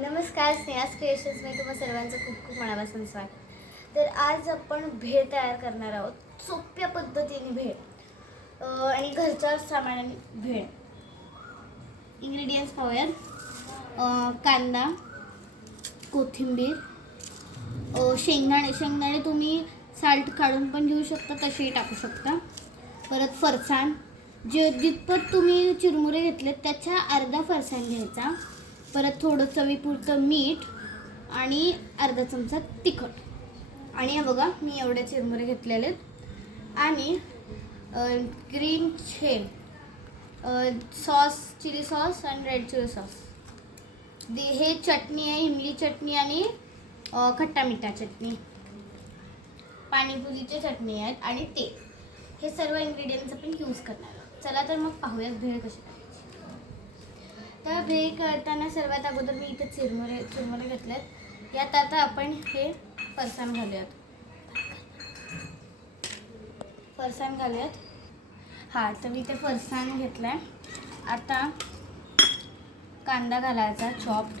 नमस्कार, स्नेहास क्रिएशन्समध्ये तुम्हा सर्वांचं खूप खूप मनापासून स्वागत। तर आज आपण भेळ तयार करणार आहोत, सोप्या पद्धतीने भेळ आणि घरच्या सामानाने भेळ। इंग्रेडियंट्स पाहूयात। कांदा, कोथिंबीर, शेंगदाणे तुम्ही साल्ट काढून पण घेऊ शकता, तसेही टाकू शकता। परत फरसाण, जितपत तुम्ही चिरमुरे घेतले त्याच्या अर्धा फरसाण घ्यायचा। परत थोडं चवीपुरतं मीठ आणि अर्धा चमचा तिखट। आणि हे बघा, मी एवढे चिरमुरे घेतलेले आहेत। आणि ग्रीन सॉस, चिली सॉस आणि रेड चिली सॉस। हे चटणी आहे, इमली चटणी आणि खट्टा मिठा चटणी, पाणीपुरीची चटणी आहेत आणि तेल। हे सर्व इन्ग्रेडियंट्स आपण यूज करणार आहोत। चला तर मग पाहूया भेळ कशी करायची। तर भेळ करताना सर्वात अगोदर मी इथे चिरमुरे घेतलेत। यात आता आपण हे फरसाण घालूयात। हां, तर मी ते फरसाण घेतलंय। आता कांदा घालायचा चॉप्ड,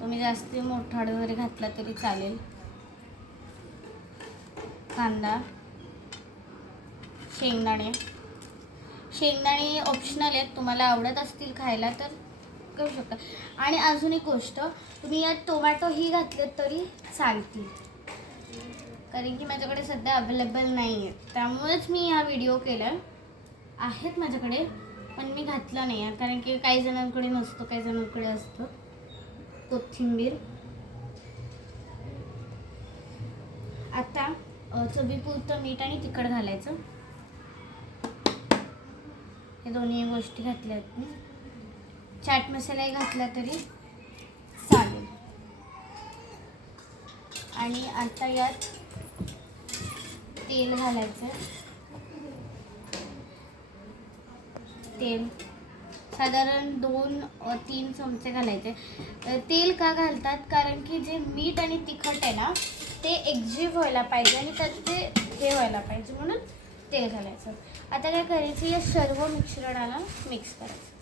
तुम्ही जास्ती मोठा वगैरे घातला तरी चालेल। कांदा, शेंगदाणे ऑप्शनल आहेत, तुम्हाला आवडत असतील खायला तर करू शकता। आणि अजून एक गोष्ट, तुम्ही यात टोमॅटो ही घातले तरी चालतील, कारण की माझ्याकडे सध्या अवेलेबल नाही आहे, त्यामुळेच मी हा व्हिडिओ केला। आहेत माझ्याकडे पण मी घातला नाही आहे, कारण की काही जणांकडे नसतो, काही जणांकडे असतं। कोथिंबीर, आता चवीपुरतं मीठ आणि तिखट घालायचं। हे दोन्ही गोष्टी घातल्या आहेत मी। चाट मसालाही घातला तरी चालेल। आणि आता यात तेल घालायचं। तेल साधारण 2-3 चमचे घालायचे। तेल का घालतात, कारण की जे मीठ आणि तिखट आहे ना, ते एकजीव व्हायला पाहिजे आणि त्यात ते हे व्हायला पाहिजे, म्हणून तेल घालायचं। आता काय करायचं, या सर्व मिश्रणाला मिक्स करायचं।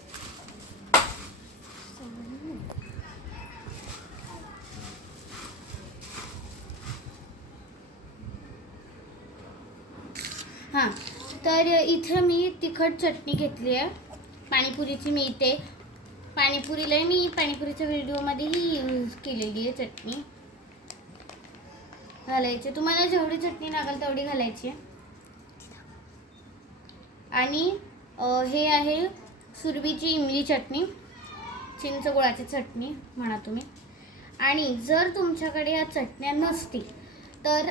हां, तर इथं मी तिखट चटणी घेतली आहे, पाणीपुरीची मिळते। मी पाणीपुरीच्या व्हिडिओमध्येही यूज केलेली आहे चटणी। घालायची, तुम्हाला जेवढी चटणी लागेल तेवढी घालायची। आणि हे आहे सुरभीची इमली चटणी, चिंच गुळाची चटणी म्हणा तुम्ही। आणि जर तुमच्याकडे या चटण्या नसतील तर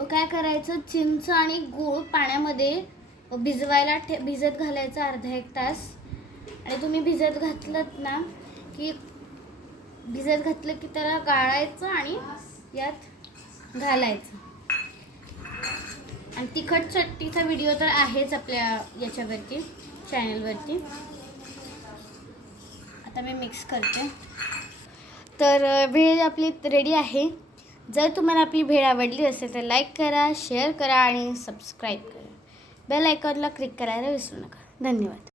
काय करायचं, चिंच आणि गूळ पाण्यामध्ये भिजत घालायचं अर्धा-1 तास। आणि तुम्ही भिजत घातलं की त्याला गाळायचं आणि यात घालायचं। आणि तिखट चटणीचा व्हिडिओ तर आहेच आपल्या याच्यावरती, चॅनलवरती। आता मी मिक्स करते। तर भेळ आपली रेडी आहे। जर तुम्हाला आपली भेळ आवडली असेल तर लाईक करा, शेअर करा आणि सबस्क्राईब करा। बेल आयकॉनला क्लिक करायला विसरू नका। धन्यवाद।